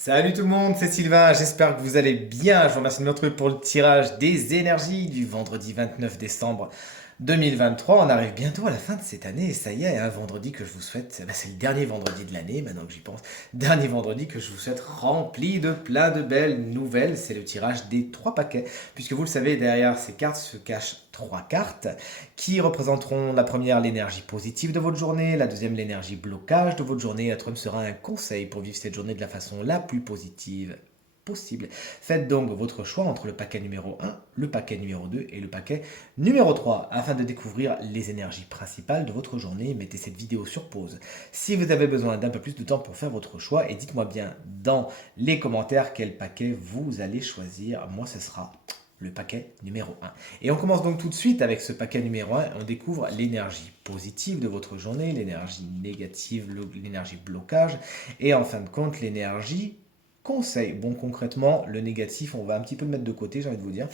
Salut tout le monde, c'est Sylvain, j'espère que vous allez bien. Je vous remercie de me retrouver pour le tirage des énergies du vendredi 29 décembre 2023. On arrive bientôt à la fin de cette année et ça y est, un vendredi que je vous souhaite, c'est le dernier vendredi de l'année maintenant que j'y pense, dernier vendredi que je vous souhaite rempli de plein de belles nouvelles. C'est le tirage des 3 paquets, puisque vous le savez, derrière ces cartes se cachent 3 cartes qui représenteront la première l'énergie positive de votre journée, la deuxième l'énergie blocage de votre journée, la troisième sera un conseil pour vivre cette journée de la façon la plus positive possible. Faites donc votre choix entre le paquet numéro 1, le paquet numéro 2 et le paquet numéro 3 afin de découvrir les énergies principales de votre journée. Mettez cette vidéo sur pause si vous avez besoin d'un peu plus de temps pour faire votre choix et dites-moi bien dans les commentaires quel paquet vous allez choisir. Moi, ce sera le paquet numéro 1. Et on commence donc tout de suite avec ce paquet numéro 1. On découvre l'énergie positive de votre journée, l'énergie négative, l'énergie blocage et en fin de compte l'énergie conseil. Bon, concrètement, le négatif, on va un petit peu le mettre de côté, j'ai envie de vous dire,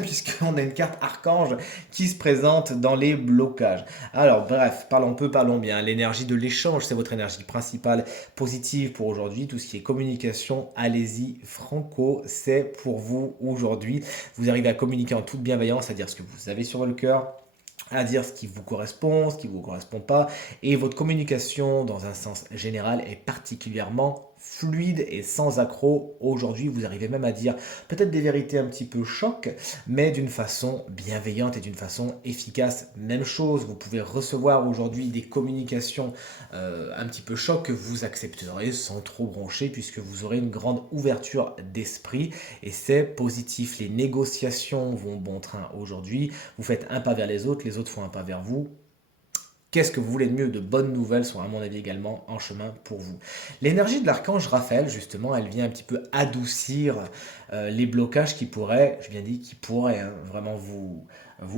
puisqu'on a une carte archange qui se présente dans les blocages. Alors, bref, parlons peu, parlons bien. L'énergie de l'échange, c'est votre énergie principale positive pour aujourd'hui. Tout ce qui est communication, allez-y, franco, c'est pour vous aujourd'hui. Vous arrivez à communiquer en toute bienveillance, à dire ce que vous avez sur le cœur, à dire ce qui vous correspond, ce qui ne vous correspond pas, et votre communication dans un sens général est particulièrement fluide et sans accroc. Aujourd'hui, vous arrivez même à dire peut-être des vérités un petit peu chocs, mais d'une façon bienveillante et d'une façon efficace. Même chose, vous pouvez recevoir aujourd'hui des communications un petit peu chocs que vous accepterez sans trop broncher, puisque vous aurez une grande ouverture d'esprit, et c'est positif. Les négociations vont bon train aujourd'hui, vous faites un pas vers les autres font un pas vers vous. Qu'est-ce que vous voulez de mieux? De bonnes nouvelles sont à mon avis également en chemin pour vous. L'énergie de l'archange Raphaël, justement, elle vient un petit peu adoucir les blocages qui pourraient, je viens dit, qui pourraient vraiment vous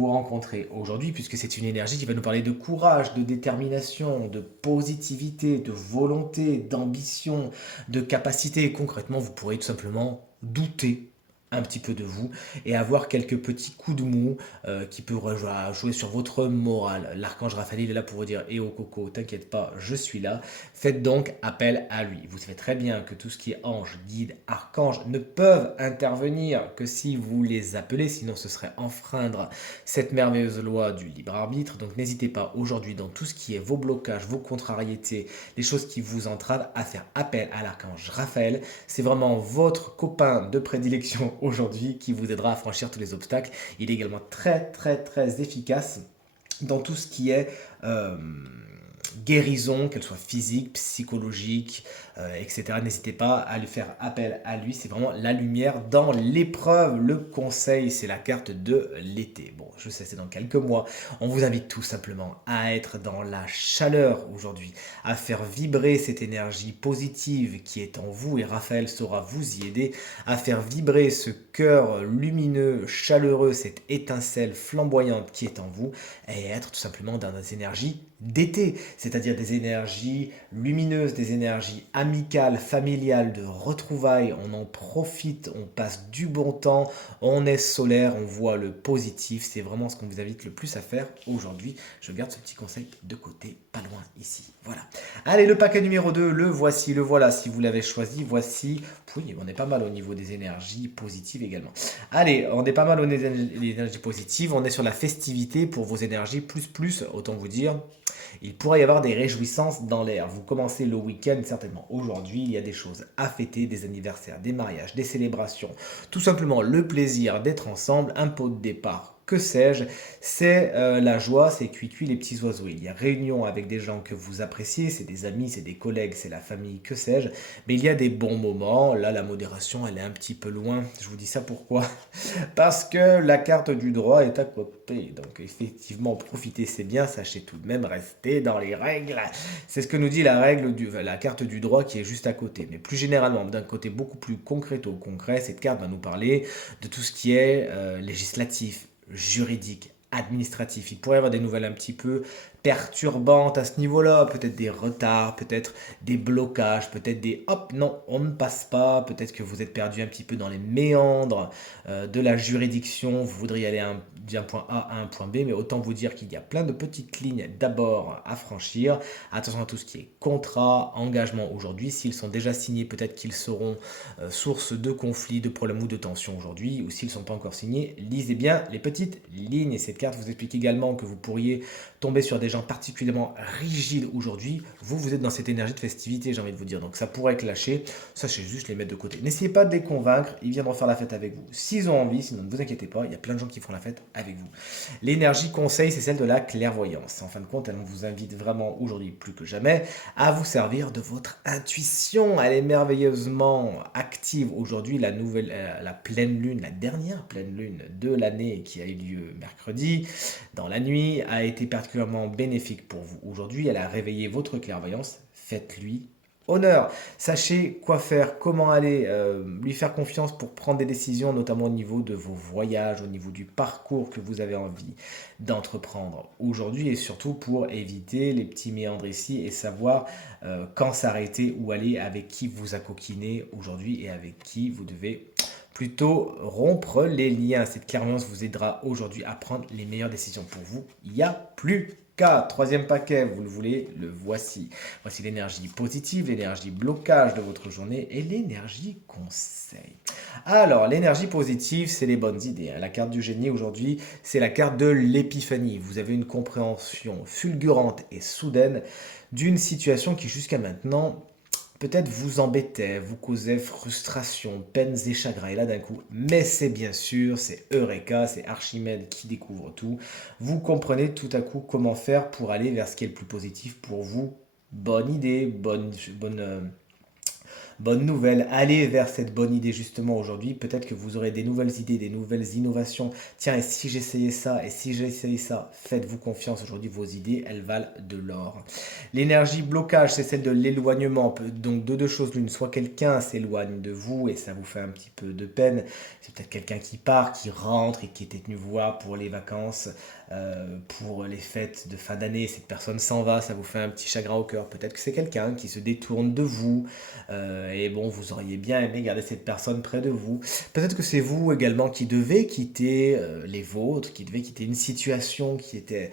rencontrer aujourd'hui, puisque c'est une énergie qui va nous parler de courage, de détermination, de positivité, de volonté, d'ambition, de capacité. Concrètement, vous pourrez tout simplement douter un petit peu de vous et avoir quelques petits coups de mou qui peuvent jouer sur votre morale. L'archange Raphaël il est là pour vous dire eh oh Coco, t'inquiète pas, je suis là. Faites donc appel à lui. Vous savez très bien que tout ce qui est ange, guide, archange ne peuvent intervenir que si vous les appelez, sinon ce serait enfreindre cette merveilleuse loi du libre arbitre. Donc n'hésitez pas aujourd'hui dans tout ce qui est vos blocages, vos contrariétés, les choses qui vous entravent à faire appel à l'archange Raphaël. C'est vraiment votre copain de prédilection aujourd'hui qui vous aidera à franchir tous les obstacles. Il est également très efficace dans tout ce qui est guérison, qu'elle soit physique, psychologique, etc. N'hésitez pas à lui faire appel à lui. C'est vraiment la lumière dans l'épreuve. Le conseil, c'est la carte de l'été. Bon, je sais, c'est dans quelques mois. On vous invite tout simplement à être dans la chaleur aujourd'hui, à faire vibrer cette énergie positive qui est en vous et Raphaël saura vous y aider à faire vibrer ce cœur lumineux, chaleureux, cette étincelle flamboyante qui est en vous et être tout simplement dans des énergies d'été, c'est-à-dire des énergies lumineuses, des énergies amicales, familiales, de retrouvailles. On en profite, on passe du bon temps, on est solaire, on voit le positif. C'est vraiment ce qu'on vous invite le plus à faire aujourd'hui. Je garde ce petit conseil de côté, pas loin ici. Voilà. Allez, le paquet numéro 2, le voici, le voilà. Si vous l'avez choisi, voici. Oui, on est pas mal au niveau des énergies positives également. Allez, on est pas mal au niveau des énergies positives. On est sur la festivité pour vos énergies plus, autant vous dire. Il pourrait y avoir des réjouissances dans l'air. Vous commencez le week-end certainement. Aujourd'hui, il y a des choses à fêter, des anniversaires, des mariages, des célébrations. Tout simplement le plaisir d'être ensemble, un pot de départ. Que sais-je, c'est la joie, c'est cuit les petits oiseaux. Il y a réunion avec des gens que vous appréciez, c'est des amis, c'est des collègues, c'est la famille, que sais-je. Mais il y a des bons moments. Là, la modération, elle est un petit peu loin. Je vous dis ça pourquoi? Parce que la carte du droit est à côté. Donc effectivement, profitez, c'est bien. Sachez tout de même rester dans les règles. C'est ce que nous dit la carte du droit qui est juste à côté. Mais plus généralement, d'un côté beaucoup plus concreto concret, cette carte va nous parler de tout ce qui est législatif, juridique, administratif. Il pourrait y avoir des nouvelles un petit peu perturbantes à ce niveau-là, peut-être des retards, peut-être des blocages, peut-être des hop, non, on ne passe pas, peut-être que vous êtes perdu un petit peu dans les méandres de la juridiction, vous voudriez aller d'un point A à un point B, mais autant vous dire qu'il y a plein de petites lignes d'abord à franchir. Attention à tout ce qui est contrat, engagement aujourd'hui, s'ils sont déjà signés, peut-être qu'ils seront source de conflits, de problèmes ou de tensions aujourd'hui, ou s'ils ne sont pas encore signés, lisez bien les petites lignes. Et cette carte vous explique également que vous pourriez tomber sur des gens particulièrement rigides aujourd'hui. Vous êtes dans cette énergie de festivité, j'ai envie de vous dire. Donc ça pourrait clasher. Sachez juste les mettre de côté. N'essayez pas de les convaincre. Ils viendront faire la fête avec vous. S'ils ont envie, sinon ne vous inquiétez pas. Il y a plein de gens qui feront la fête avec vous. L'énergie conseil, c'est celle de la clairvoyance. En fin de compte, elle vous invite vraiment aujourd'hui plus que jamais à vous servir de votre intuition. Elle est merveilleusement active aujourd'hui. La pleine lune, la dernière pleine lune de l'année qui a eu lieu mercredi, dans la nuit, a été particulièrement bénéfique pour vous aujourd'hui. Elle a réveillé votre clairvoyance. Faites-lui honneur. Sachez quoi faire, comment aller, lui faire confiance pour prendre des décisions, notamment au niveau de vos voyages, au niveau du parcours que vous avez envie d'entreprendre aujourd'hui et surtout pour éviter les petits méandres ici et savoir quand s'arrêter, où aller, avec qui vous accoquiner aujourd'hui et avec qui vous devez plutôt rompre les liens. Cette clairvoyance vous aidera aujourd'hui à prendre les meilleures décisions pour vous. Il n'y a plus qu'à. Troisième paquet, vous le voulez, le voici. Voici l'énergie positive, l'énergie blocage de votre journée et l'énergie conseil. Alors, l'énergie positive, c'est les bonnes idées. La carte du génie aujourd'hui, c'est la carte de l'épiphanie. Vous avez une compréhension fulgurante et soudaine d'une situation qui jusqu'à maintenant peut-être vous embêtait, vous causait frustration, peines et chagrins. Et là d'un coup, mais c'est bien sûr, c'est Eureka, c'est Archimède qui découvre tout. Vous comprenez tout à coup comment faire pour aller vers ce qui est le plus positif pour vous. Bonne idée, bonne nouvelle, allez vers cette bonne idée justement aujourd'hui. Peut-être que vous aurez des nouvelles idées, des nouvelles innovations. Tiens, et si j'essayais ça, et si j'essayais ça, faites-vous confiance aujourd'hui, vos idées, elles valent de l'or. L'énergie blocage, c'est celle de l'éloignement. Donc de deux choses l'une, soit quelqu'un s'éloigne de vous et ça vous fait un petit peu de peine. C'est peut-être quelqu'un qui part, qui rentre et qui était venu vous voir pour les vacances, pour les fêtes de fin d'année. Cette personne s'en va, ça vous fait un petit chagrin au cœur. Peut-être que c'est quelqu'un qui se détourne de vous. Et bon, vous auriez bien aimé garder cette personne près de vous. Peut-être que c'est vous également qui devez quitter les vôtres, qui devez quitter une situation qui était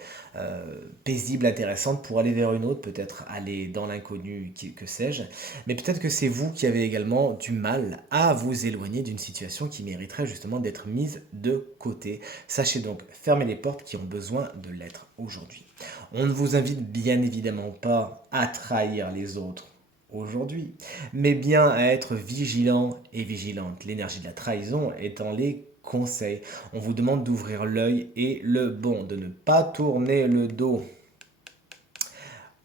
paisible, intéressante pour aller vers une autre, peut-être aller dans l'inconnu, que sais-je. Mais peut-être que c'est vous qui avez également du mal à vous éloigner d'une situation qui mériterait justement d'être mise de côté. Sachez donc fermer les portes qui ont besoin de l'être aujourd'hui. On ne vous invite bien évidemment pas à trahir les autres aujourd'hui, mais bien à être vigilant et vigilante. L'énergie de la trahison étant les conseils. On vous demande d'ouvrir l'œil et le bon, de ne pas tourner le dos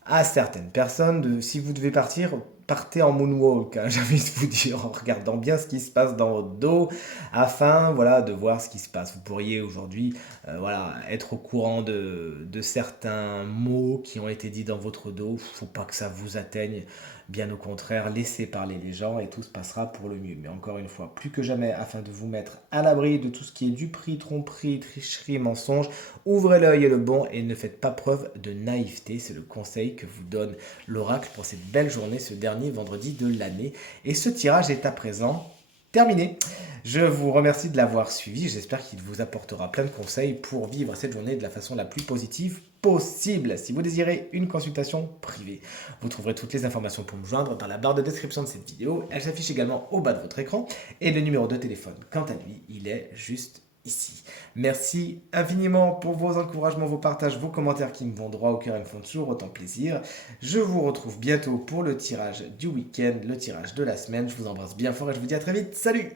à certaines personnes. Si vous devez partir, partez en moonwalk, hein, j'ai envie de vous dire, en regardant bien ce qui se passe dans votre dos, afin voilà, de voir ce qui se passe. Vous pourriez aujourd'hui voilà, être au courant de certains mots qui ont été dits dans votre dos. Il ne faut pas que ça vous atteigne. Bien au contraire, laissez parler les gens et tout se passera pour le mieux. Mais encore une fois, plus que jamais, afin de vous mettre à l'abri de tout ce qui est duperie, tromperie, tricherie, mensonge, ouvrez l'œil et le bon et ne faites pas preuve de naïveté. C'est le conseil que vous donne l'oracle pour cette belle journée, ce dernier vendredi de l'année. Et ce tirage est à présent terminé. Je vous remercie de l'avoir suivi. J'espère qu'il vous apportera plein de conseils pour vivre cette journée de la façon la plus positive possible. Si vous désirez une consultation privée, vous trouverez toutes les informations pour me joindre dans la barre de description de cette vidéo. Elle s'affiche également au bas de votre écran. Et le numéro de téléphone, quant à lui, il est juste ici. Merci infiniment pour vos encouragements, vos partages, vos commentaires qui me vont droit au cœur et me font toujours autant plaisir. Je vous retrouve bientôt pour le tirage du week-end, le tirage de la semaine. Je vous embrasse bien fort et je vous dis à très vite. Salut!